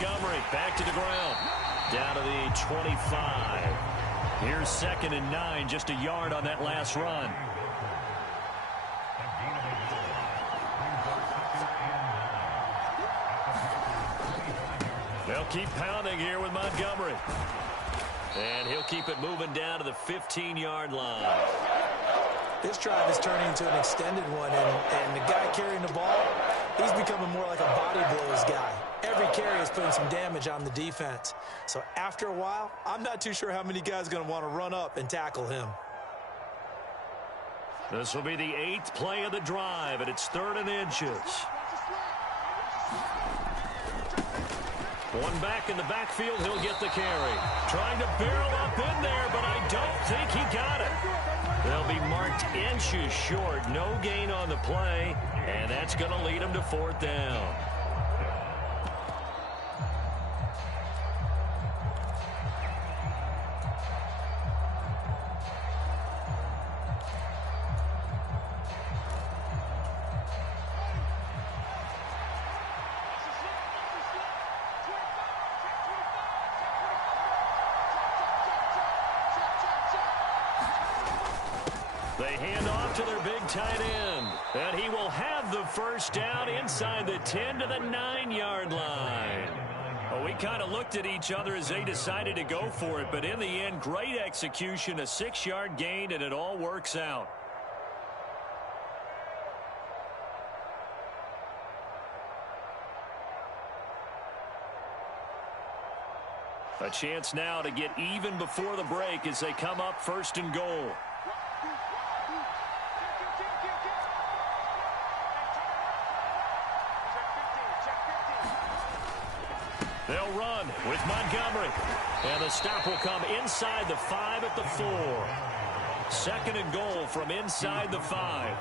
Montgomery back to the ground. Down to the 25. Here's 2nd and 9, just a yard on that last run. They'll keep pounding here with Montgomery. And he'll keep it moving down to the 15-yard line. This drive is turning into an extended one, and the guy carrying the ball, he's becoming more like a body blows guy. Every carry is putting some damage on the defense. So after a while, I'm not too sure how many guys are going to want to run up and tackle him. This will be the 8th play of the drive, and it's 3rd and inches. One back in the backfield, he'll get the carry. Trying to barrel up in there, but I don't think he got it. They'll be marked inches short. No gain on the play, and that's going to lead him to 4th down. They hand off to their big tight end. And he will have the 1st down inside the 10 to the 9-yard line. Well, we kind of looked at each other as they decided to go for it. But in the end, great execution, a 6-yard gain, and it all works out. A chance now to get even before the break as they come up 1st and goal. They'll run with Montgomery. And the stop will come inside the 5 at the 4. 2nd and goal from inside the 5.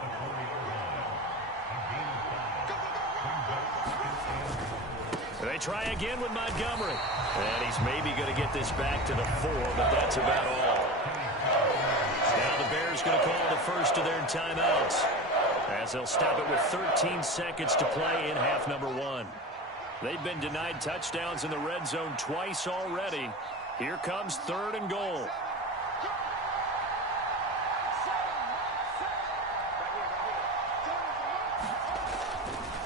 They try again with Montgomery. And he's maybe going to get this back to the 4, but that's about all. Now the Bears going to call the first of their timeouts, as they'll stop it with 13 seconds to play in half number 1. They've been denied touchdowns in the red zone twice already. Here comes 3rd and goal.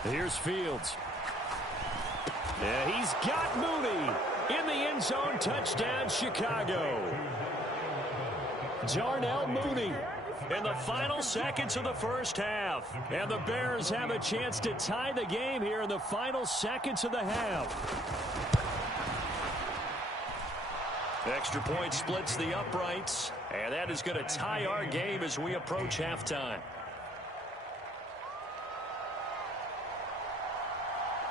Here's Fields. Yeah, he's got Mooney in the end zone. Touchdown, Chicago. Darnell Mooney in the final seconds of the 1st half. And the Bears have a chance to tie the game here in the final seconds of the half. Extra point splits the uprights. And that is going to tie our game as we approach halftime.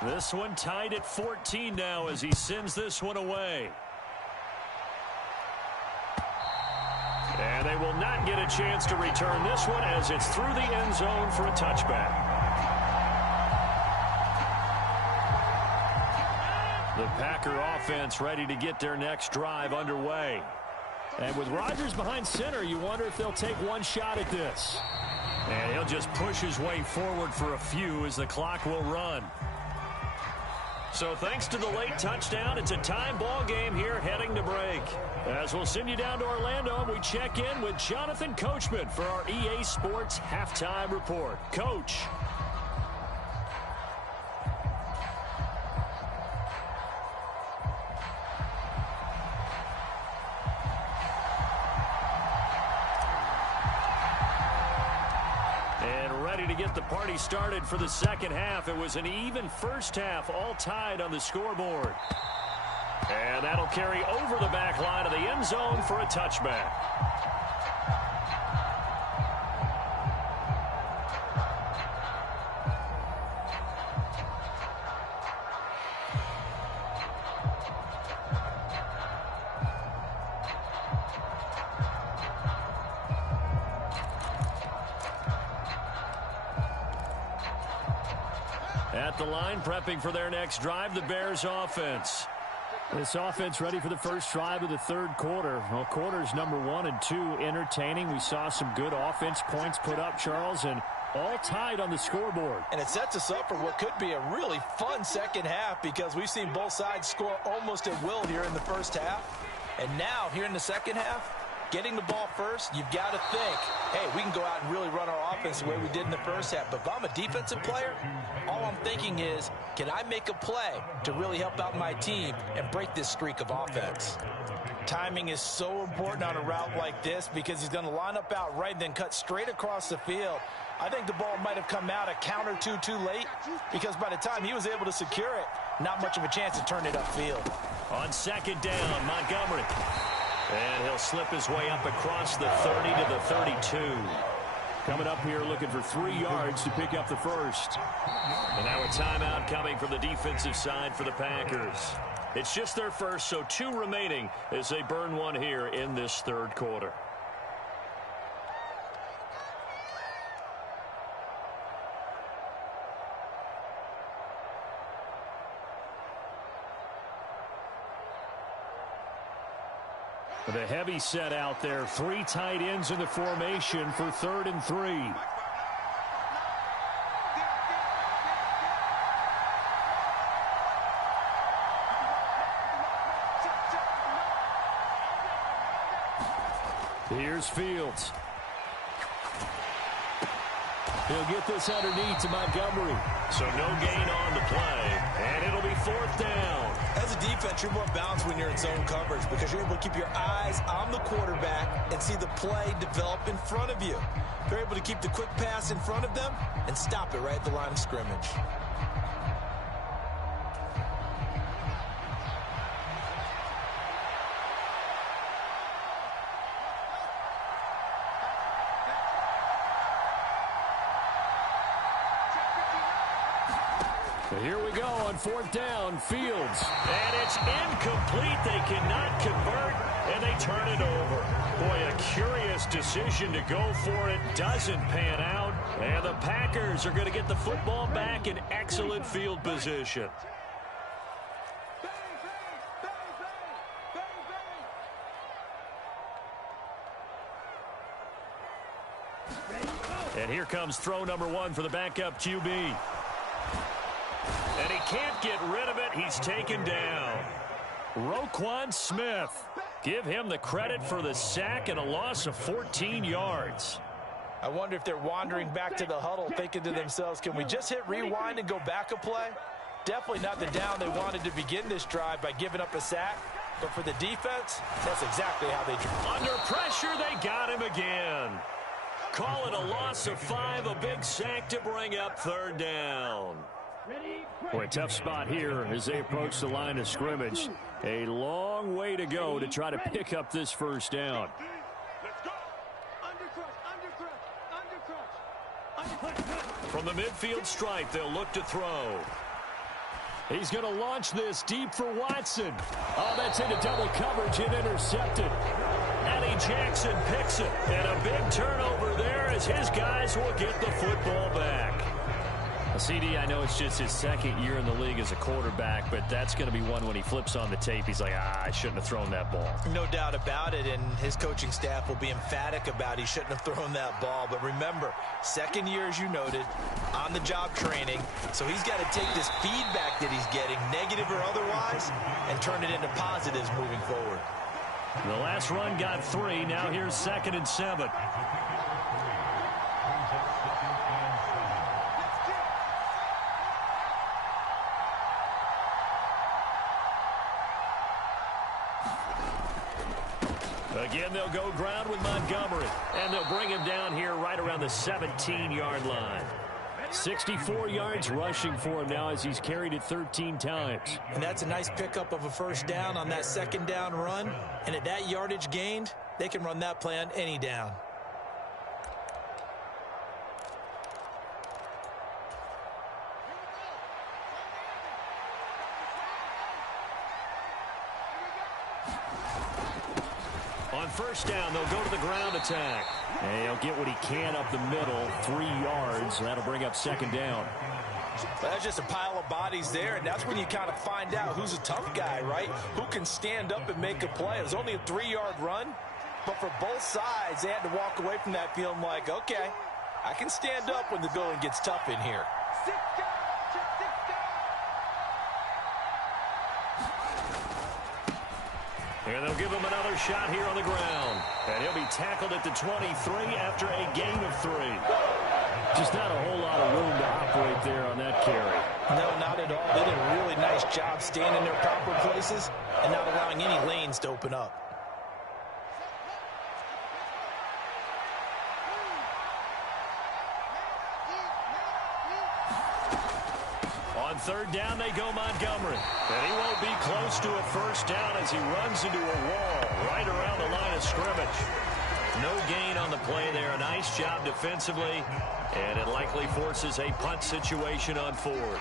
This one tied at 14 now as he sends this one away. And they will not get a chance to return this one as it's through the end zone for a touchback. The Packer offense ready to get their next drive underway. And with Rodgers behind center, you wonder if they'll take one shot at this. And he'll just push his way forward for a few as the clock will run. So thanks to the late touchdown, it's a time ball game here heading to break. As we'll send you down to Orlando, we check in with Jonathan Coachman for our EA Sports Halftime Report. Coach. To get the party started for the 2nd half. It was an even 1st half, all tied on the scoreboard. And that'll carry over the back line of the end zone for a touchback. At the line, prepping for their next drive, the Bears offense. This offense ready for the first drive of the third quarter. Well, quarters number 1 and 2 entertaining. We saw some good offense points put up, Charles, and all tied on the scoreboard. And it sets us up for what could be a really fun second half because we've seen both sides score almost at will here in the first half. And now, here in the second half, getting the ball first, you've got to think, hey, we can go out and really run our offense the way we did in the first half. But if I'm a defensive player, all I'm thinking is, can I make a play to really help out my team and break this streak of offense? Timing is so important on a route like this because he's going to line up out right and then cut straight across the field. I think the ball might have come out a count or two too late because by the time he was able to secure it, not much of a chance to turn it upfield. On second down, Montgomery. And he'll slip his way up across the 30 to the 32. Coming up here looking for 3 yards to pick up the first. And now a timeout coming from the defensive side for the Packers. It's just their first, so 2 remaining as they burn one here in this third quarter. With a heavy set out there, 3 tight ends in the formation for 3rd and 3. Here's Fields. He'll get this underneath to Montgomery. So no gain on the play, and it'll be 4th down. As a defense, you're more balanced when you're in zone coverage because you're able to keep your eyes on the quarterback and see the play develop in front of you. You're able to keep the quick pass in front of them and stop it right at the line of scrimmage. Here we go on 4th down, Fields. And it's incomplete. They cannot convert, and they turn it over. Boy, a curious decision to go for it. Doesn't pan out. And the Packers are going to get the football back in excellent field position. And here comes throw number 1 for the backup QB. And he can't get rid of it. He's taken down. Roquan Smith. Give him the credit for the sack and a loss of 14 yards. I wonder if they're wandering back to the huddle thinking to themselves, can we just hit rewind and go back a play? Definitely not the down they wanted to begin this drive by giving up a sack. But for the defense, that's exactly how they drive. Under pressure, they got him again. Call it a loss of 5, a big sack to bring up 3rd down. Boy, tough spot here as they approach the line of scrimmage. A long way to go to try to pick up this first down. From the midfield stripe, they'll look to throw. He's going to launch this deep for Watson. Oh, that's into double coverage and intercepted. Eddie Jackson picks it. And a big turnover there as his guys will get the football back. CD, I know it's just his 2nd year in the league as a quarterback, but that's going to be one when he flips on the tape. He's like, I shouldn't have thrown that ball. No doubt about it, and his coaching staff will be emphatic about he shouldn't have thrown that ball. But remember, 2nd year, as you noted, on-the-job training. So he's got to take this feedback that he's getting, negative or otherwise, and turn it into positives moving forward. The last run got 3. Now here's 2nd and 7. Again, they'll go ground with Montgomery, and they'll bring him down here right around the 17-yard line. 64 yards rushing for him now as he's carried it 13 times. And that's a nice pickup of a first down on that 2nd down run. And at that yardage gained, they can run that play on any down. On first down, they'll go to the ground attack. And he'll get what he can up the middle, 3 yards. That'll bring up 2nd down. That's just a pile of bodies there, and that's when you kind of find out who's a tough guy, right? Who can stand up and make a play. It was only a 3-yard run, but for both sides, they had to walk away from that feeling like, okay, I can stand up when the going gets tough in here. And they'll give him another shot here on the ground. And he'll be tackled at the 23 after a gain of 3. Just not a whole lot of room to operate there on that carry. No, not at all. They did a really nice job staying in their proper places and not allowing any lanes to open up. On third down, they go Montgomery. And he won't be close to a first down as he runs into a wall right around the line of scrimmage. No gain on the play there. A nice job defensively. And it likely forces a punt situation on 4th.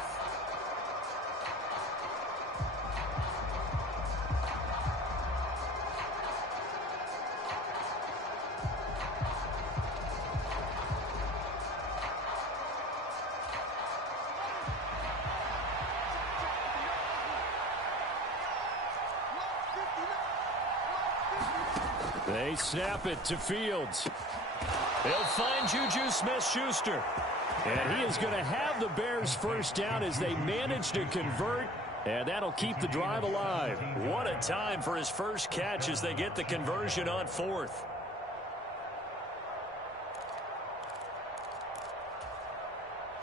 They snap it to Fields. They'll find Juju Smith-Schuster. And he is going to have the Bears first down as they manage to convert. And that'll keep the drive alive. What a time for his first catch as they get the conversion on 4th.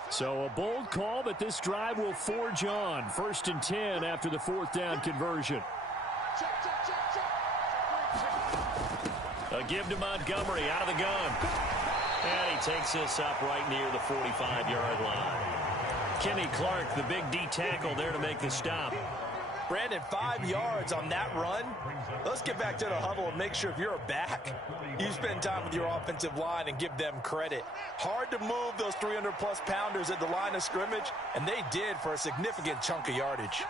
So a bold call, but this drive will forge on. 1st and 10 after the 4th down conversion. A give to Montgomery out of the gun. And he takes this up right near the 45-yard line. Kenny Clark, the big D tackle there to make the stop. Brandon, 5 yards on that run. Let's get back to the huddle and make sure if you're a back, you spend time with your offensive line and give them credit. Hard to move those 300-plus pounders at the line of scrimmage, and they did for a significant chunk of yardage.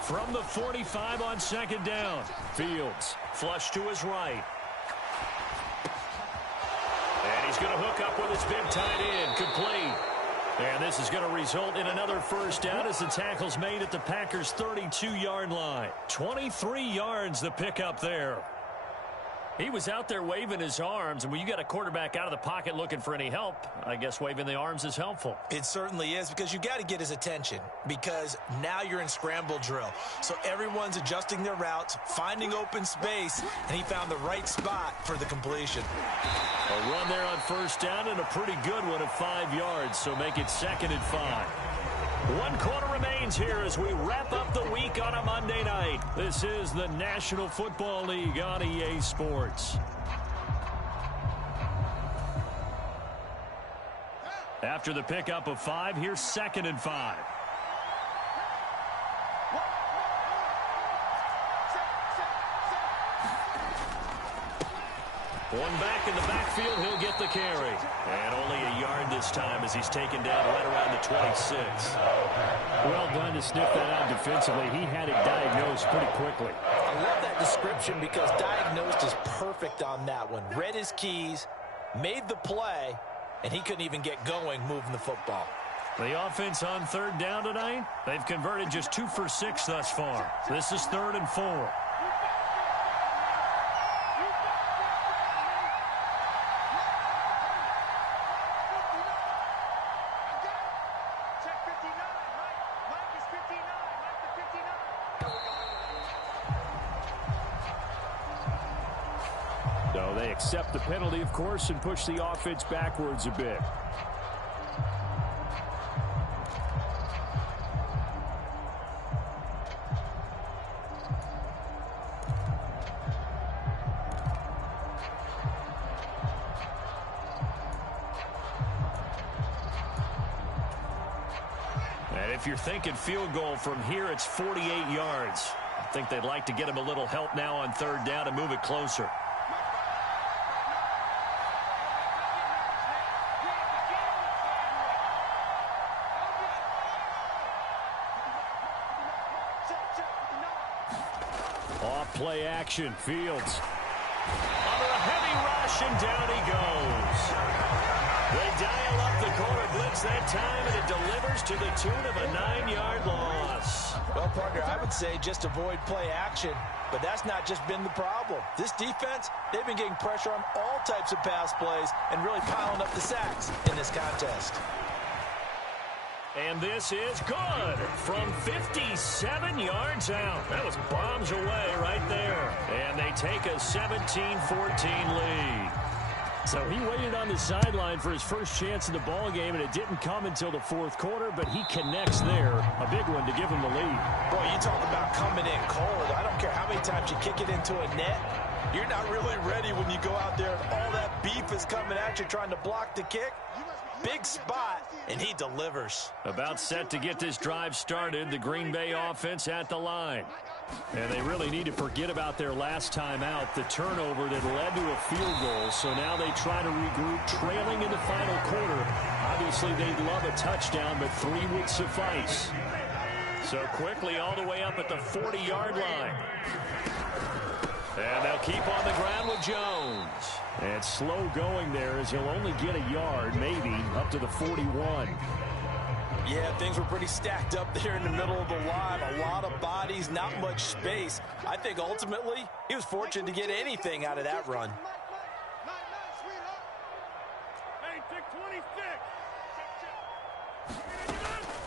From the 45 on 2nd down. Fields flush to his right. And he's going to hook up with his big tight end. Complete. And this is going to result in another first down as the tackle's made at the Packers' 32-yard line. 23 yards the pickup there. He was out there waving his arms, and when you got a quarterback out of the pocket looking for any help, I guess waving the arms is helpful. It certainly is, because you got to get his attention, because now you're in scramble drill. So everyone's adjusting their routes, finding open space, and he found the right spot for the completion. A run there on first down and a pretty good one at 5 yards, so make it 2nd and 5. 1 quarter remains here as we wrap up the week on a Monday night. This is the National Football League on EA Sports. After the pickup of 5, here's 2nd and 5. One back in the backfield, he'll get the carry. And only a yard this time as he's taken down right around the 26. Well done to sniff that out defensively. He had it diagnosed pretty quickly. I love that description because diagnosed is perfect on that one. Read his keys, made the play, and he couldn't even get going moving the football. The offense on 3rd down tonight, they've converted just 2 for 6 thus far. This is 3rd and 4. So they accept the penalty, of course, and push the offense backwards a bit. And if you're thinking field goal from here, it's 48 yards. I think they'd like to get him a little help now on 3rd down and move it closer. Play action. Fields under a heavy rush, and down he goes. They dial up the corner blitz that time, and it delivers to the tune of a 9-yard loss. Well, partner, I would say just avoid play action, but that's not just been the problem. This defense, they've been getting pressure on all types of pass plays and really piling up the sacks in this contest. And this is good from 57 yards out. That was bombs away right there. And they take a 17-14 lead. So he waited on the sideline for his first chance in the ball game, and it didn't come until the fourth quarter, but he connects there. A big one to give him the lead. Boy, you talk about coming in cold. I don't care how many times you kick it into a net. You're not really ready when you go out there and all that beef is coming at you trying to block the kick. Big spot, and he delivers. About set to get this drive started, the Green Bay offense at the line. And they really need to forget about their last time out, the turnover that led to a field goal. So now they try to regroup, trailing in the final quarter. Obviously, they'd love a touchdown, but 3 would suffice. So quickly all the way up at the 40-yard line. And they'll keep on the ground with Jones. And slow going there as he'll only get a yard, maybe, up to the 41. Yeah, things were pretty stacked up there in the middle of the line. A lot of bodies, not much space. I think ultimately he was fortunate to get anything out of that run.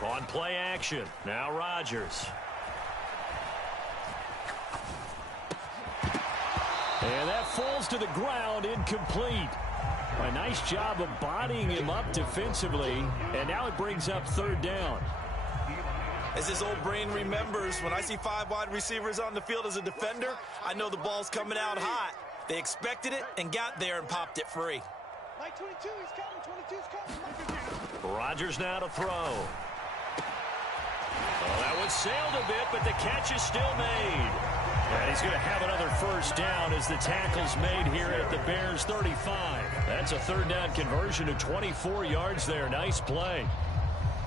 On play action, now Rodgers. And that falls to the ground, incomplete. A nice job of bodying him up defensively, and now it brings up third down. As his old brain remembers, when I see 5 wide receivers on the field as a defender, I know the ball's coming out hot. They expected it and got there and popped it free. Rodgers now to throw. Well, that one sailed a bit, but the catch is still made. And he's going to have another first down as the tackle's made here at the Bears 35. That's a third down conversion to 24 yards there. Nice play.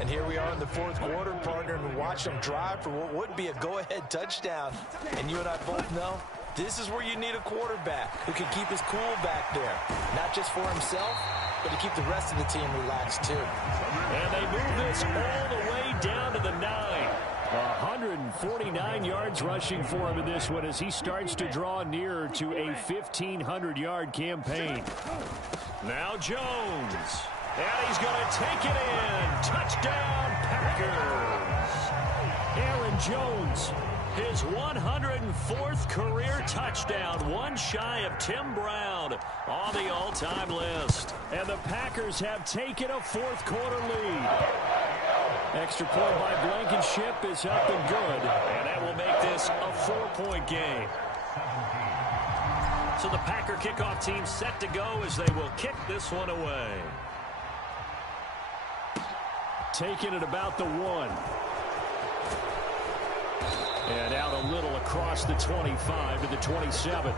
And here we are in the fourth quarter, partner, and watch them drive for what would be a go-ahead touchdown. And you and I both know this is where you need a quarterback who can keep his cool back there. Not just for himself, but to keep the rest of the team relaxed too. And they move this all the way down to the 9. 149 yards rushing for him in this one as he starts to draw nearer to a 1,500-yard campaign. Now Jones. And he's going to take it in. Touchdown, Packers. Aaron Jones, his 104th career touchdown, one shy of Tim Brown on the all-time list. And the Packers have taken a fourth quarter lead. Extra point by Blankenship is up and good. And that will make this a 4-point game. So the Packer kickoff team set to go as they will kick this one away. Taking it about the 1. And out a little across the 25 to the 27.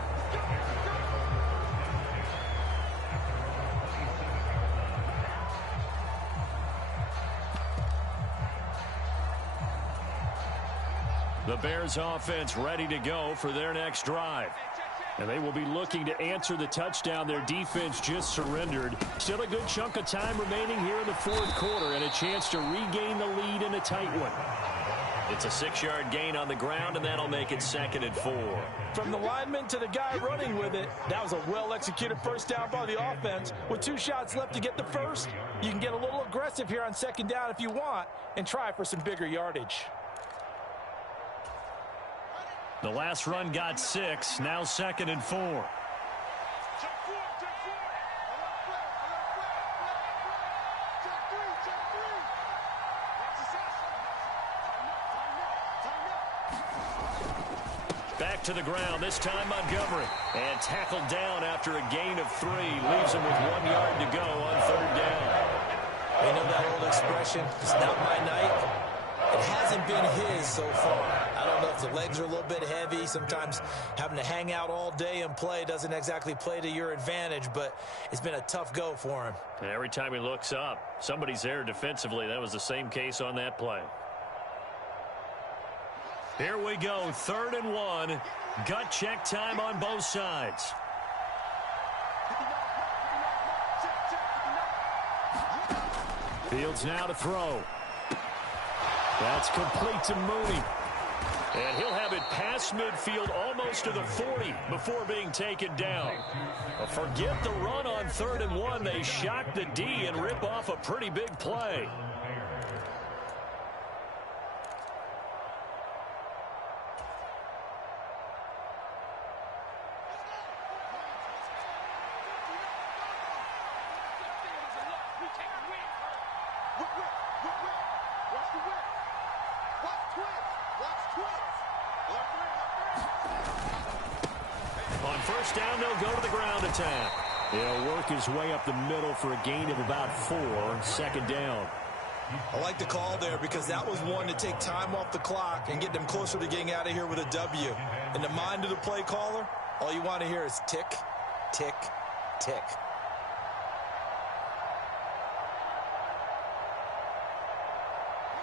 The Bears offense ready to go for their next drive. And they will be looking to answer the touchdown their defense just surrendered. Still a good chunk of time remaining here in the fourth quarter and a chance to regain the lead in a tight one. It's a 6-yard gain on the ground, and that'll make it 2nd and 4. From the lineman to the guy running with it, that was a well-executed first down by the offense. With 2 shots left to get the first, you can get a little aggressive here on 2nd down if you want and try for some bigger yardage. The last run got 6, now 2nd and 4. Back to the ground, this time Montgomery. And tackled down after a gain of 3. Leaves him with 1 yard to go on 3rd down. You know that old expression, it's not my night. It hasn't been his so far. I don't know if the legs are a little bit heavy. Sometimes having to hang out all day and play doesn't exactly play to your advantage, but it's been a tough go for him. And every time he looks up, somebody's there defensively. That was the same case on that play. Here we go, 3rd and 1 Gut check time on both sides. Fields now to throw. That's complete to Mooney. And he'll have it past midfield almost to the 40 before being taken down. But forget the run on 3rd and 1. They shock the D and rip off a pretty big play. On first down, they'll go to the ground attack. He'll work his way up the middle for a gain of about 4. 2nd down. I like the call there because that was one to take time off the clock and get them closer to getting out of here with a W. In the mind of the play caller, all you want to hear is tick, tick, tick.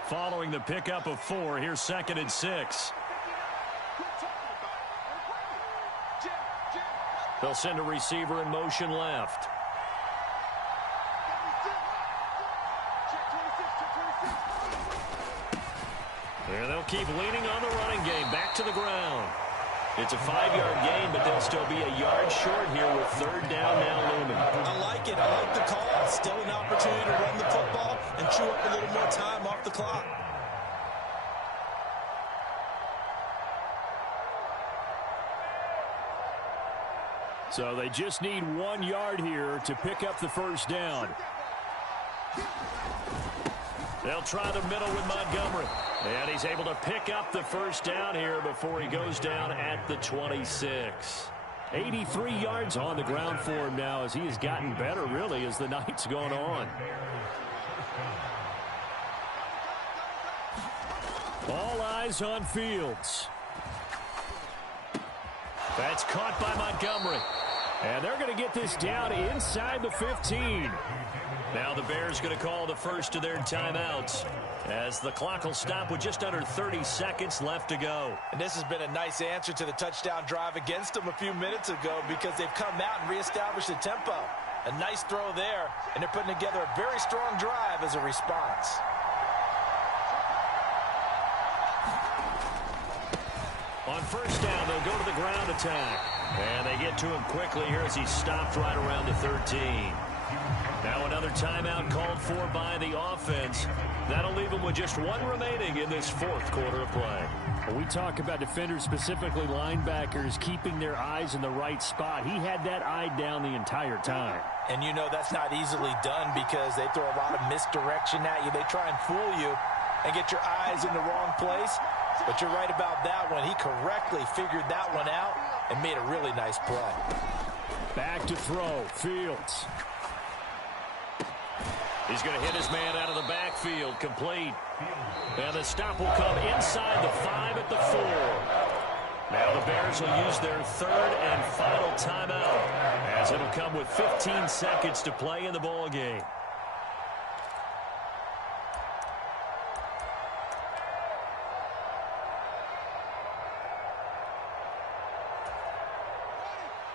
Following the pickup of 4, here's 2nd and 6. They'll send a receiver in motion left. And they'll keep leaning on the running game. Back to the ground. It's a 5-yard gain, but they'll still be a yard short here with 3rd down now looming. I like it. I like the call. Still an opportunity to run the football and chew up a little more time off the clock. So they just need 1 yard here to pick up the first down. They'll try the middle with Montgomery. And he's able to pick up the first down here before he goes down at the 26. 83 yards on the ground for him now as he has gotten better, really, as the night's gone on. All eyes on Fields. That's caught by Montgomery. And they're going to get this down inside the 15. Now the Bears going to call the first of their timeouts as the clock will stop with just under 30 seconds left to go. And this has been a nice answer to the touchdown drive against them a few minutes ago because they've come out and reestablished the tempo. A nice throw there, and they're putting together a very strong drive as a response. On first down, they'll go to the ground attack. And they get to him quickly here as he stopped right around the 13. Now another timeout called for by the offense. That'll leave them with just 1 remaining in this 4th quarter of play. We talk about defenders, specifically linebackers, keeping their eyes in the right spot. He had that eye down the entire time. And you know that's not easily done because they throw a lot of misdirection at you. They try and fool you and get your eyes in the wrong place. But you're right about that one. He correctly figured that one out and made a really nice play. Back to throw. Fields. He's going to hit his man out of the backfield, complete. And the stop will come inside the 5 at the 4. Now the Bears will use their 3rd and final timeout as it'll come with 15 seconds to play in the ball game.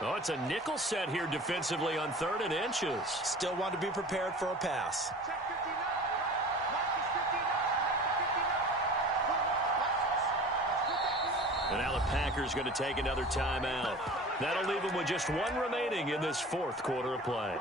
Oh, it's a nickel set here defensively on 3rd and inches. Still want to be prepared for a pass. And now the Packers going to take another timeout. That'll leave them with just 1 remaining in this 4th quarter of play.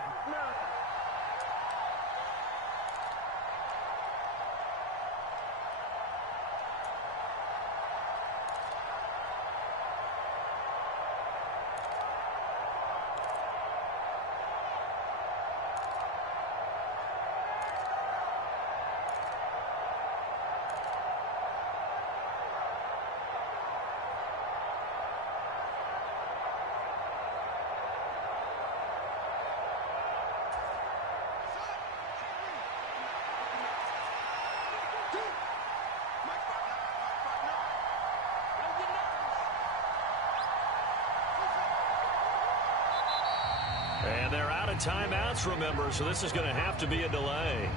And they're out of timeouts, remember, so this is going to have to be a delay.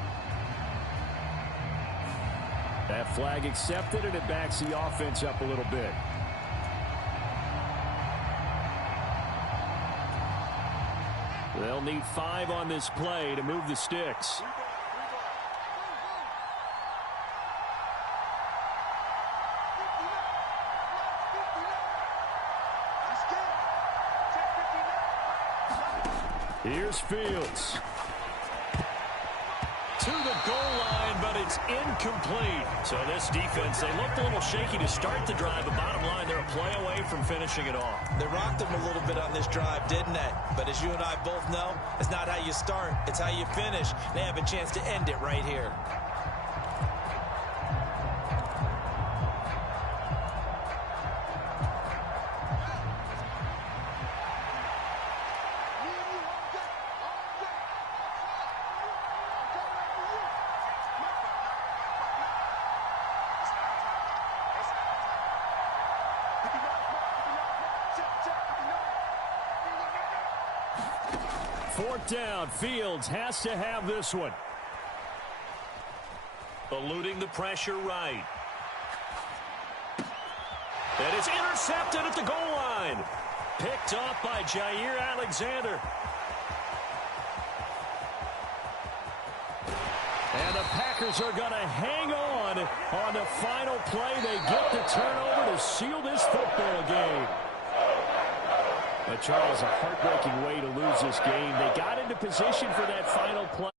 That flag accepted, and it backs the offense up a little bit. They'll need 5 on this play to move the sticks. Here's Fields. To the goal line, but it's incomplete. So this defense, they looked a little shaky to start the drive, but bottom line, they're a play away from finishing it off. They rocked them a little bit on this drive, didn't they? But as you and I both know, it's not how you start, it's how you finish. They have a chance to end it right here. Fourth down, Fields has to have this one. Eluding the pressure right. And it's intercepted at the goal line. Picked up by Jair Alexander. And the Packers are going to hang on the final play. They get the turnover to seal this football game. But Charles, a heartbreaking way to lose this game. They got into position for that final play.